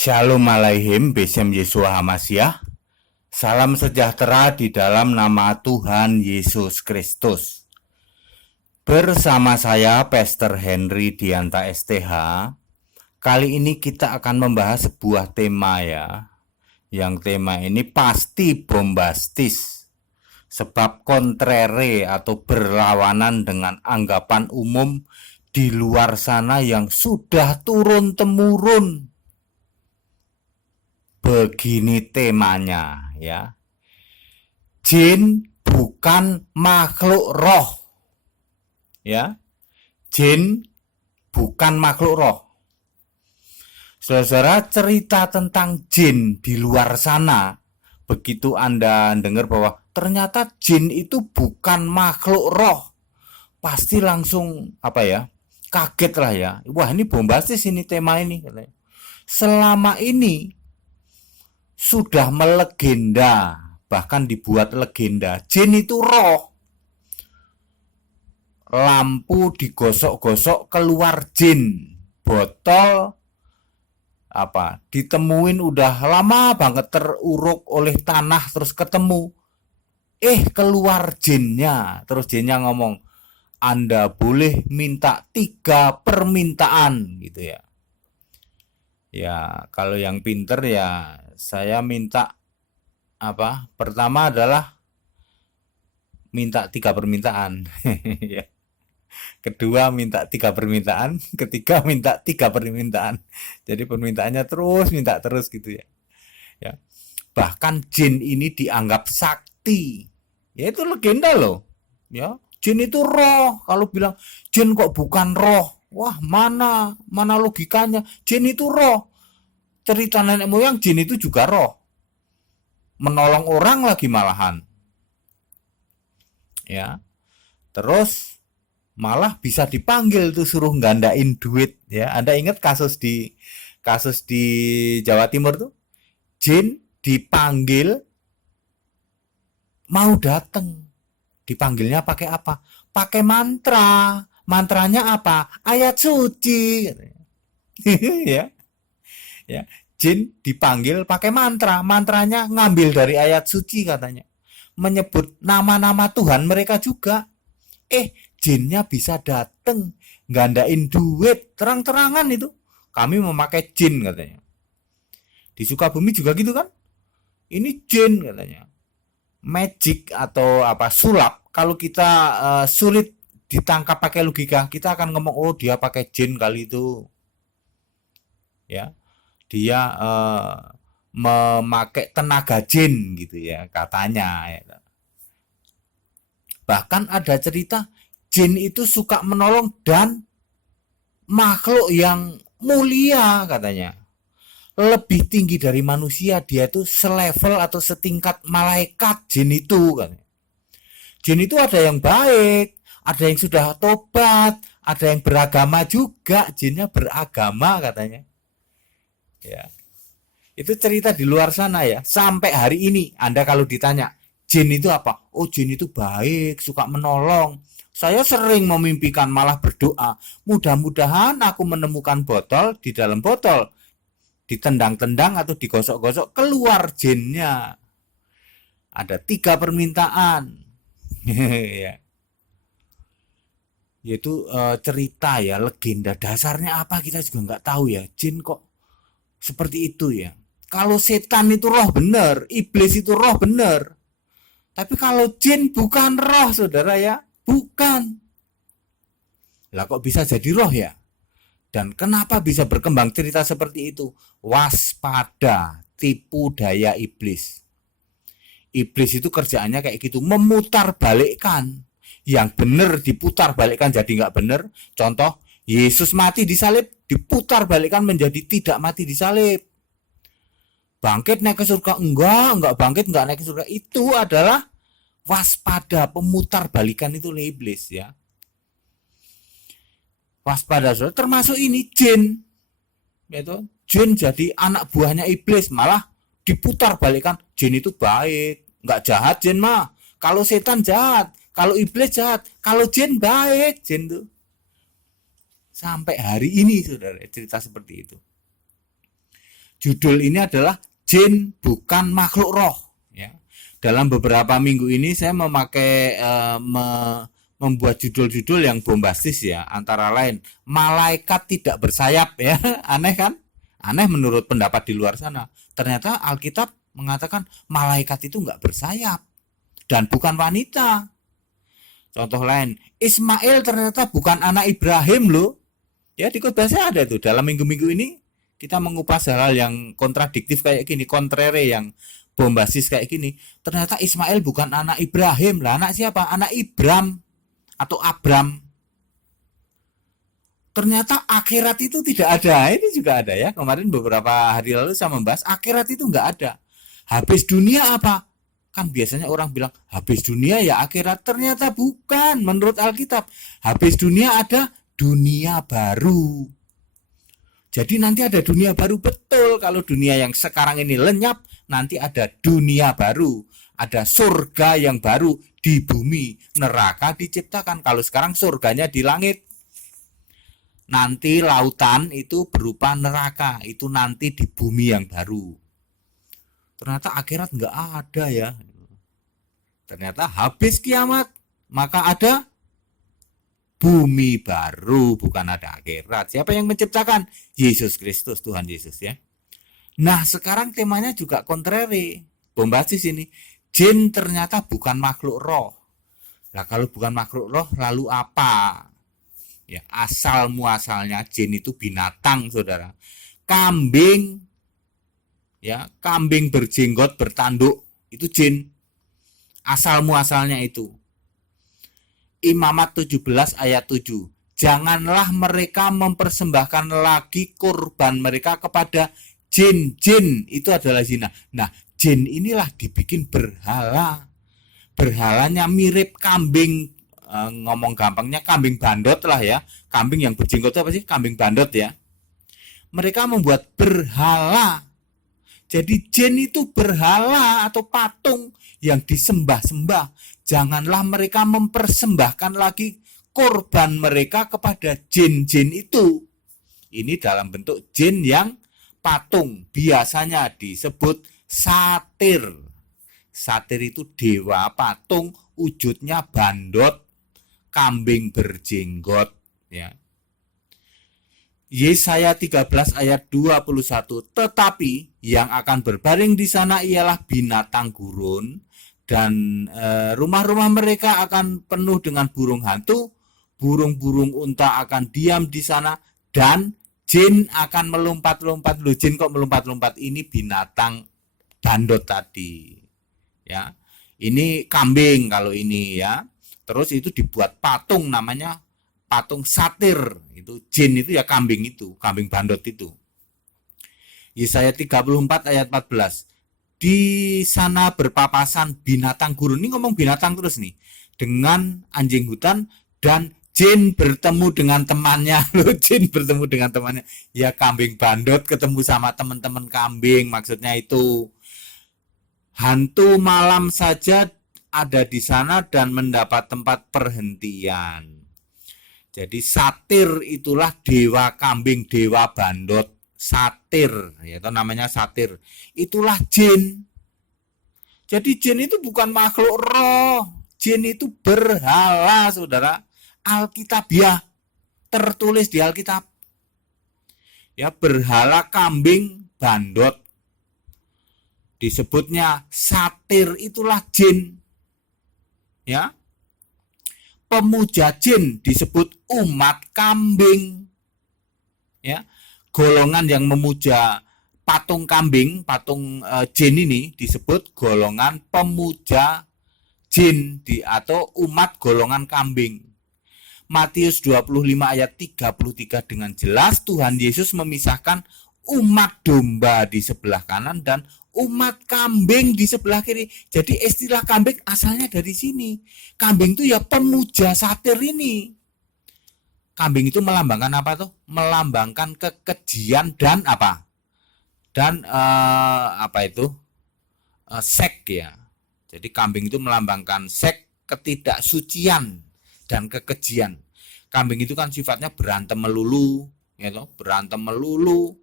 Shalom alaihim, Besem Yeshua Hamasyah. Salam sejahtera di dalam nama Tuhan Yesus Kristus. Bersama saya, Pastor Henry Dianta STH. Kali ini kita akan membahas sebuah tema ya. Yang tema ini pasti bombastis. Sebab kontrere atau berlawanan dengan anggapan umum di luar sana yang sudah turun-temurun. Begini temanya ya. Jin bukan makhluk roh. Ya. Jin bukan makhluk roh. Saudara, cerita tentang jin di luar sana, begitu Anda dengar bahwa ternyata jin itu bukan makhluk roh, pasti langsung kaget lah ya. Wah, ini bombastis ini tema ini. Selama ini sudah melegenda, bahkan dibuat legenda, jin itu roh. Lampu digosok-gosok keluar jin, botol ditemuin udah lama banget teruruk oleh tanah terus ketemu, keluar jinnya. Terus jinnya ngomong, Anda boleh minta 3 permintaan gitu ya. Ya, kalau yang pinter ya saya minta pertama adalah minta 3 permintaan. Kedua minta 3 permintaan, ketiga minta 3 permintaan. Jadi permintaannya terus minta terus gitu ya. Ya. Bahkan jin ini dianggap sakti. Ya itu legenda loh. Ya, jin itu roh. Kalau bilang jin kok bukan roh, wah mana logikanya? Jin itu roh. Cerita nenek moyang jin itu juga roh. Menolong orang lagi malahan. Ya. Terus malah bisa dipanggil tuh suruh gandain duit ya. Anda ingat kasus di Jawa Timur tuh? Jin dipanggil mau datang. Dipanggilnya pakai apa? Pakai mantra. Mantranya apa? Ayat suci. Ya. Ya, jin dipanggil pakai mantra. Mantranya ngambil dari ayat suci katanya. Menyebut nama-nama Tuhan mereka juga. Jinnya bisa datang, gandain duit, terang-terangan itu. Kami memakai jin katanya. Di Sukabumi juga gitu kan? Ini jin katanya. Magic atau sulap. Kalau kita sulit ditangkap pakai logika, kita akan ngomong, oh dia pakai jin kali itu. Ya. Dia memakai tenaga jin gitu ya katanya ya. Bahkan ada cerita jin itu suka menolong dan makhluk yang mulia katanya, lebih tinggi dari manusia. Dia itu selevel atau setingkat malaikat jin itu katanya. Jin itu ada yang baik, ada yang sudah tobat, ada yang beragama juga. Jinnya beragama katanya. Ya, itu cerita di luar sana ya. Sampai hari ini Anda kalau ditanya jin itu apa? Oh, jin itu baik, suka menolong. Saya sering memimpikan, malah berdoa, mudah-mudahan aku menemukan botol, di dalam botol ditendang-tendang atau digosok-gosok keluar jinnya. Ada 3 permintaan. Ya. Yaitu cerita ya, legenda. Dasarnya apa kita juga nggak tahu ya. Jin kok seperti itu ya. Kalau setan itu roh bener, iblis itu roh bener. Tapi kalau jin bukan roh, saudara ya, bukan. Lah kok bisa jadi roh ya? Dan kenapa bisa berkembang cerita seperti itu? Waspada, tipu daya iblis. Iblis itu kerjaannya kayak gitu, memutar balikkan. Yang benar diputar balikkan jadi nggak benar. Contoh, Yesus mati disalib, diputar balikkan menjadi tidak mati disalib. Bangkit naik ke surga, enggak bangkit, enggak naik ke surga. Itu adalah waspada, pemutar balikan itu oleh iblis ya. Waspada, saudara, termasuk ini jin. Yaitu jin jadi anak buahnya iblis, malah diputar balikan. Jin itu baik, enggak jahat jin mah. Kalau setan jahat, kalau iblis jahat, kalau jin baik, jin tuh. Sampai hari ini saudara cerita seperti itu. Judul ini adalah jin bukan makhluk roh. Ya. Dalam beberapa minggu ini saya memakai membuat judul-judul yang bombastis ya, antara lain malaikat tidak bersayap ya. Aneh kan? Aneh menurut pendapat di luar sana. Ternyata Alkitab mengatakan malaikat itu nggak bersayap dan bukan wanita. Contoh lain, Ismail ternyata bukan anak Ibrahim loh. Ya di khotbah saya ada tuh. Dalam minggu-minggu ini kita mengupas hal-hal yang kontradiktif kayak gini, kontrere yang bombastis kayak gini. Ternyata Ismail bukan anak Ibrahim lah. Anak siapa? Anak Ibram atau Abram. Ternyata akhirat itu tidak ada. Ini juga ada ya. Kemarin beberapa hari lalu saya membahas akhirat itu nggak ada. Habis dunia apa? Kan biasanya orang bilang habis dunia ya akhirat. Ternyata bukan. Menurut Alkitab, habis dunia ada dunia baru. Jadi nanti ada dunia baru, betul. Kalau dunia yang sekarang ini lenyap, nanti ada dunia baru. Ada surga yang baru di bumi. Neraka diciptakan. Kalau sekarang surganya di langit. Nanti lautan itu berupa neraka. Itu nanti di bumi yang baru. Ternyata akhirat nggak ada ya. Ternyata habis kiamat, maka ada bumi baru, bukan ada akhirat. Siapa yang menciptakan? Yesus Kristus, Tuhan Yesus ya. Nah sekarang temanya juga kontrari, bombastis ini. Jin ternyata bukan makhluk roh. Nah kalau bukan makhluk roh, lalu apa? Ya asal muasalnya jin itu binatang, saudara. Kambing, ya kambing berjenggot bertanduk itu jin. Asal muasalnya itu. Imamat 17 ayat 7. Janganlah mereka mempersembahkan lagi kurban mereka kepada jin-jin. Itu adalah zina. Nah, jin inilah dibikin berhala. Berhalanya mirip kambing. Ngomong gampangnya kambing bandot lah ya. Kambing yang berjenggot itu apa sih? Kambing bandot ya. Mereka membuat berhala. Jadi jin itu berhala atau patung yang disembah-sembah. Janganlah mereka mempersembahkan lagi korban mereka kepada jin-jin itu. Ini dalam bentuk jin yang patung. Biasanya disebut satir. Satir itu dewa patung, wujudnya bandot, kambing berjenggot. Ya. Yesaya 13 ayat 21. Tetapi yang akan berbaring di sana ialah binatang gurun, dan rumah-rumah mereka akan penuh dengan burung hantu, burung-burung unta akan diam di sana, dan jin akan melompat-lompat. Loh, jin kok melompat-lompat? Ini binatang bandot tadi. Ya. Ini kambing kalau ini ya. Terus itu dibuat patung namanya patung satir. Itu jin itu ya kambing itu, kambing bandot itu. Yesaya 34 ayat 14. Di sana berpapasan binatang gurun. Ini ngomong binatang terus nih. Dengan anjing hutan, dan jin bertemu dengan temannya. Jin bertemu dengan temannya. Ya kambing bandot ketemu sama teman-teman kambing. Maksudnya itu. Hantu malam saja ada di sana dan mendapat tempat perhentian. Jadi satir itulah dewa kambing, dewa bandot. Satir, yaitu namanya satir. Itulah jin. Jadi jin itu bukan makhluk roh. Jin itu berhala, saudara. Alkitabiah, tertulis di Alkitab. Ya, berhala kambing bandot. Disebutnya satir, itulah jin. Ya. Pemuja jin disebut umat kambing. Ya. Golongan yang memuja patung kambing, patung jin ini disebut golongan pemuja jin atau umat golongan kambing. Matius 25 ayat 33 dengan jelas Tuhan Yesus memisahkan umat domba di sebelah kanan dan umat kambing di sebelah kiri. Jadi istilah kambing asalnya dari sini. Kambing itu ya pemuja satir ini. Kambing itu melambangkan apa tuh? Melambangkan kekejian dan apa? Dan sek ya. Jadi kambing itu melambangkan sek, ketidaksucian dan kekejian. Kambing itu kan sifatnya berantem melulu, ya toh? Berantem melulu,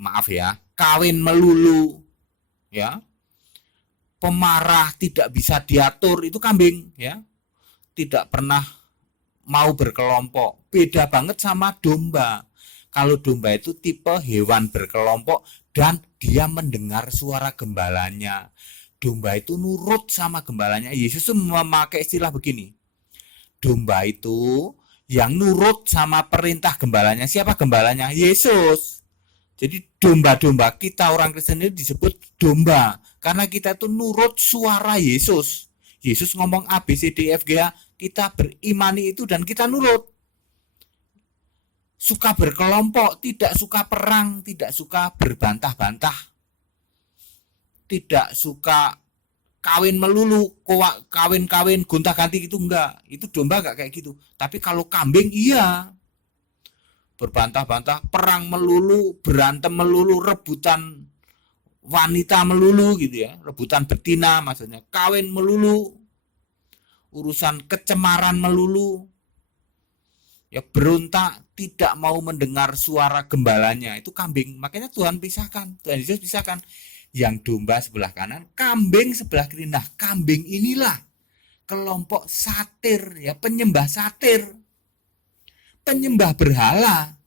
maaf ya, kawin melulu, ya, pemarah, tidak bisa diatur, itu kambing, ya, tidak pernah mau berkelompok. Beda banget sama domba. Kalau domba itu tipe hewan berkelompok dan dia mendengar suara gembalanya. Domba itu nurut sama gembalanya. Yesus memakai istilah begini. Domba itu yang nurut sama perintah gembalanya. Siapa gembalanya? Yesus. Jadi domba-domba kita orang Kristen ini disebut domba karena kita itu nurut suara Yesus. Yesus ngomong A, B, C, D, F, G, H, kita berimani itu dan kita nurut. Suka berkelompok, tidak suka perang, tidak suka berbantah-bantah, tidak suka kawin melulu, kawin-kawin gonta-ganti itu enggak. Itu domba enggak kayak gitu. Tapi kalau kambing iya. Berbantah-bantah, perang melulu, berantem melulu, rebutan wanita melulu gitu ya, rebutan betina maksudnya, kawin melulu, urusan kecemaran melulu, ya berontak, tidak mau mendengar suara gembalanya, itu kambing. Makanya Tuhan pisahkan, Tuhan Yesus pisahkan, yang domba sebelah kanan, kambing sebelah kiri. Nah, kambing inilah kelompok satir, ya, penyembah satir, penyembah berhala.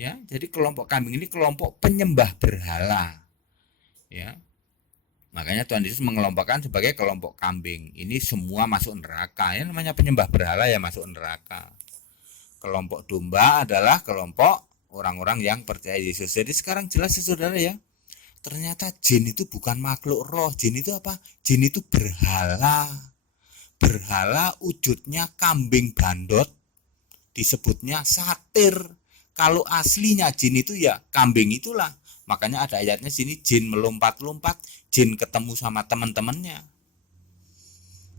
Ya, jadi kelompok kambing ini kelompok penyembah berhala. Ya. Makanya Tuhan Yesus mengelompokkan sebagai kelompok kambing. Ini semua masuk neraka. Ya, namanya penyembah berhala ya masuk neraka. Kelompok domba adalah kelompok orang-orang yang percaya Yesus. Jadi sekarang jelas ya saudara ya. Ternyata jin itu bukan makhluk roh. Jin itu apa? Jin itu berhala. Berhala wujudnya kambing bandot. Disebutnya satir. Kalau aslinya jin itu ya kambing itulah. Makanya ada ayatnya sini, jin melompat-lompat, jin ketemu sama teman-temannya.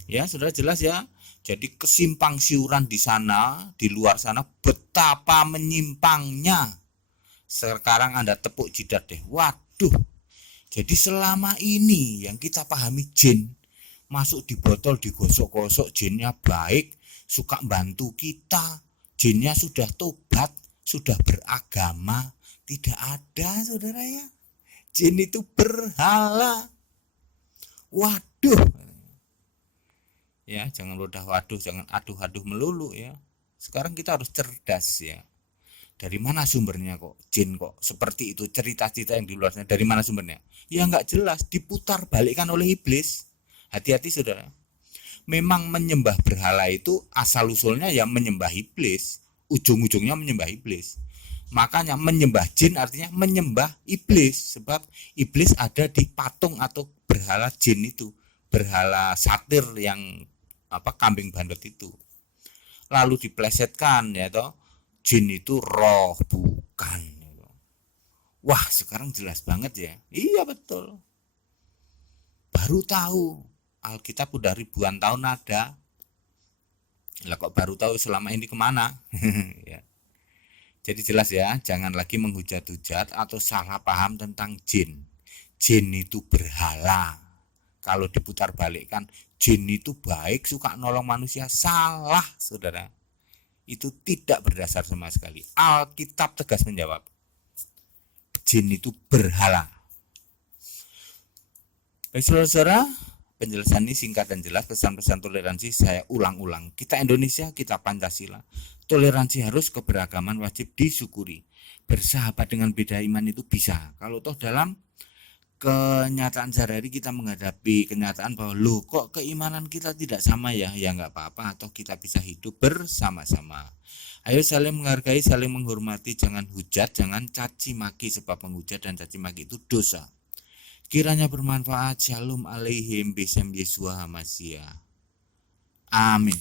Ya, sudah jelas ya. Jadi kesimpang siuran di sana, di luar sana betapa menyimpangnya. Sekarang Anda tepuk jidat deh. Waduh. Jadi selama ini yang kita pahami jin, masuk di botol digosok-gosok, jinnya baik, suka bantu kita, jinnya sudah tobat, sudah beragama. Tidak ada saudara ya. Jin itu berhala. Waduh. Ya, jangan ludah waduh, jangan aduh-aduh melulu ya. Sekarang kita harus cerdas ya. Dari mana sumbernya kok jin kok seperti itu, cerita-cerita yang di luar sana, dari mana sumbernya? Ya nggak jelas, diputar balikkan oleh iblis. Hati-hati saudara. Memang menyembah berhala itu asal usulnya ya menyembah iblis, ujung-ujungnya menyembah iblis. Makanya menyembah jin artinya menyembah iblis, sebab iblis ada di patung atau berhala jin itu, berhala satir yang kambing bandot itu. Lalu diplesetkan ya toh, jin itu roh bukan. Wah, sekarang jelas banget ya. Iya betul. Baru tahu, Alkitab udah ribuan tahun ada. Lah kok baru tahu selama ini kemana? Ya. Jadi jelas ya, jangan lagi menghujat-hujat atau salah paham tentang jin. Jin itu berhala. Kalau diputar balikkan, jin itu baik, suka nolong manusia. Salah, saudara. Itu tidak berdasar sama sekali. Alkitab tegas menjawab. Jin itu berhala. Baik saudara-saudara, penjelasan ini singkat dan jelas. Pesan-pesan toleransi saya ulang-ulang. Kita Indonesia, kita Pancasila. Toleransi harus, keberagaman wajib disyukuri. Bersahabat dengan beda iman itu bisa. Kalau toh dalam kenyataan sehari-hari kita menghadapi kenyataan bahwa loh kok keimanan kita tidak sama ya, ya nggak apa-apa, atau kita bisa hidup bersama-sama. Ayo saling menghargai, saling menghormati, jangan hujat, jangan caci maki, sebab menghujat dan caci maki itu dosa. Kiranya bermanfaat. Shalom aleihim, besem Yesua Hamasiah. Amin.